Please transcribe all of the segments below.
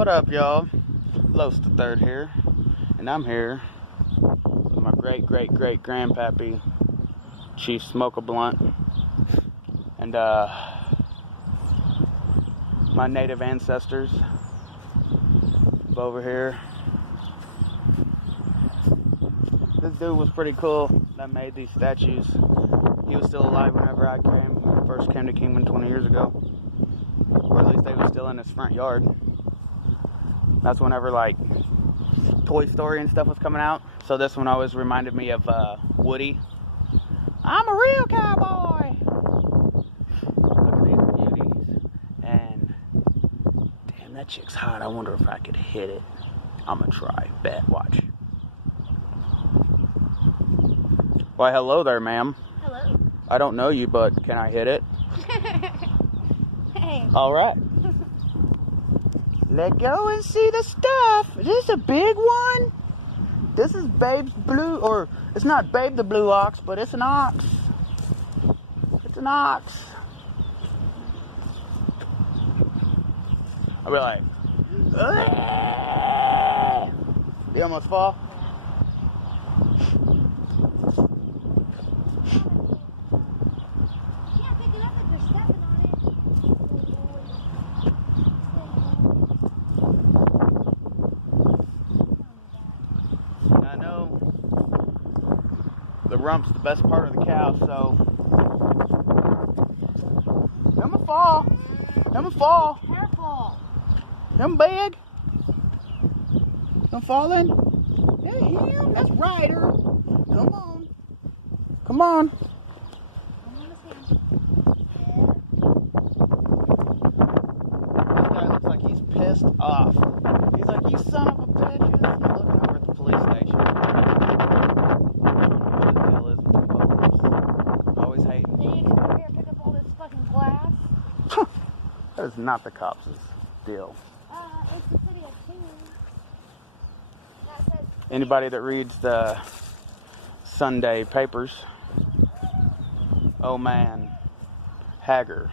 What up, y'all? Los the Third here, and I'm here with my great grandpappy, Chief Smoke a Blunt, and my native ancestors over here. This dude was pretty cool that made these statues. He was still alive whenever I first came to Kingman 20 years ago, or at least they were still in his front yard. That's whenever, like, Toy Story and stuff was coming out. So this one always reminded me of Woody. I'm a real cowboy! Look at these beauties. And, damn, that chick's hot. I wonder if I could hit it. I'm gonna try. Bet. Watch. Why, hello there, ma'am. Hello. I don't know you, but can I hit it? Hey. All right. Let go and see the stuff. Is this a big one? This is Babe's blue, or it's not Babe the blue ox, but it's an ox. It's an ox. I'll be like, "Ugh." You almost fall? I know the rump's the best part of the cow, so I'm gonna fall. I'm gonna fall. Careful. I'm big. I'm falling. Hey, him. That's Ryder. Come on. Come on. This guy looks like he's pissed off. He's like, you son of a bitches. He's looking over at the police station. I don't know what his deal is with the police. Always hating. Then you come over here and pick up all this fucking glass. That is not the cops' deal. It's the city of Kingman. That says Anybody that reads the Sunday papers, oh man, Hager,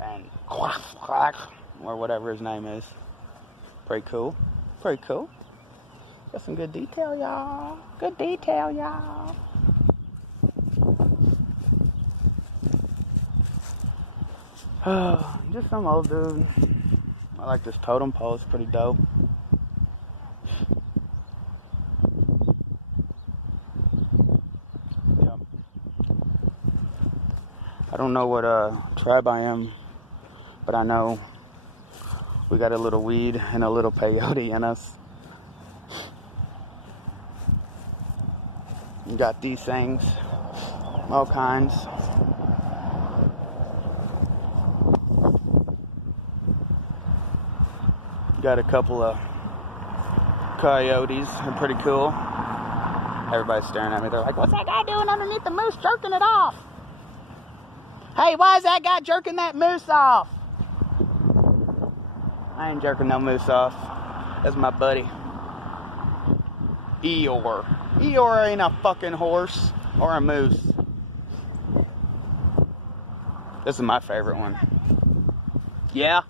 and or whatever his name is. Pretty cool. Pretty cool. Got some good detail, y'all. Good detail, y'all. Just some old dude. I like this totem pole. It's pretty dope. Yep. I don't know what tribe I am, but I know we got a little weed and a little peyote in us. We got these things, all kinds. Got a couple of coyotes. They're pretty cool. Everybody's staring at me. They're like, what's that guy doing underneath the moose jerking it off? Hey, why is that guy jerking that moose off? I ain't jerking no moose off. That's my buddy. Eeyore. Eeyore ain't a fucking horse or a moose. This is my favorite one. Yeah.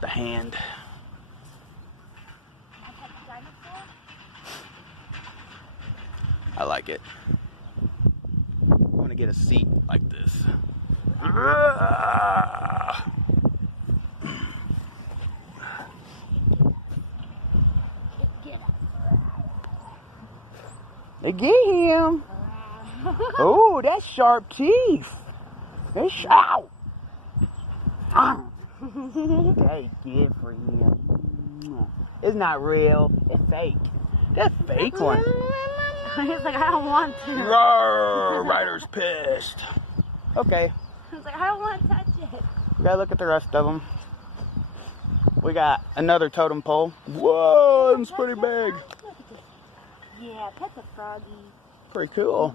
The hand. I like it. I'm gonna get a seat like this. They get him. Oh, that's sharp teeth. That's sharp. Okay, good for you. It's not real. It's fake. That's fake one. He's like, I don't want to. Roar, Ryder's pissed. Okay. He's like, I don't want to touch it. We gotta look at the rest of them. We got another totem pole. Whoa, it's pretty big. Yeah, pet the froggy. Pretty cool.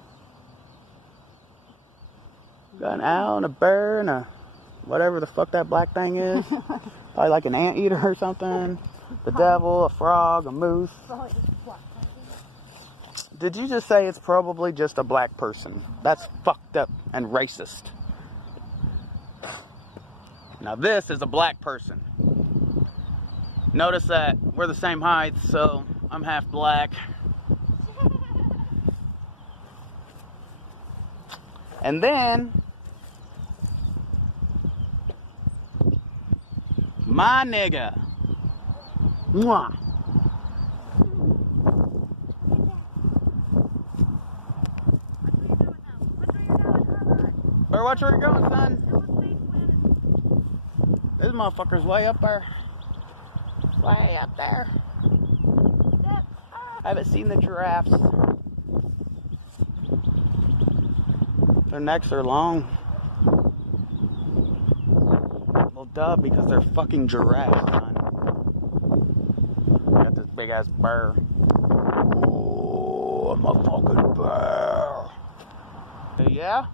Got an owl and a bear and a whatever the fuck that black thing is. Probably like an anteater or something. The devil, a frog, a moose. Did you just say it's probably just a black person? That's fucked up and racist. Now this is a black person. Notice that we're the same height, so I'm half black. And then my nigga. Mwah. Better watch where you're going, son. This motherfucker's way up there. Way up there. I haven't seen the giraffes. Their necks are long. Well, duh, because they're fucking giraffes, son. Got this big ass bear. Oh, I'm a fucking bear. Yeah?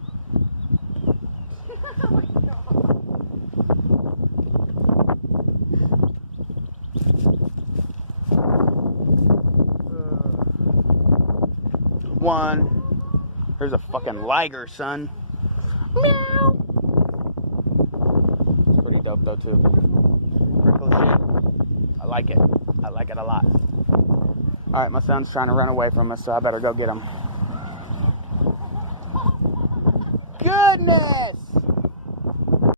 One. There's a fucking liger, son. Meow. It's pretty dope though too. Pretty cool shit. I like it. I like it a lot. Alright, my son's trying to run away from us, so I better go get him. Goodness!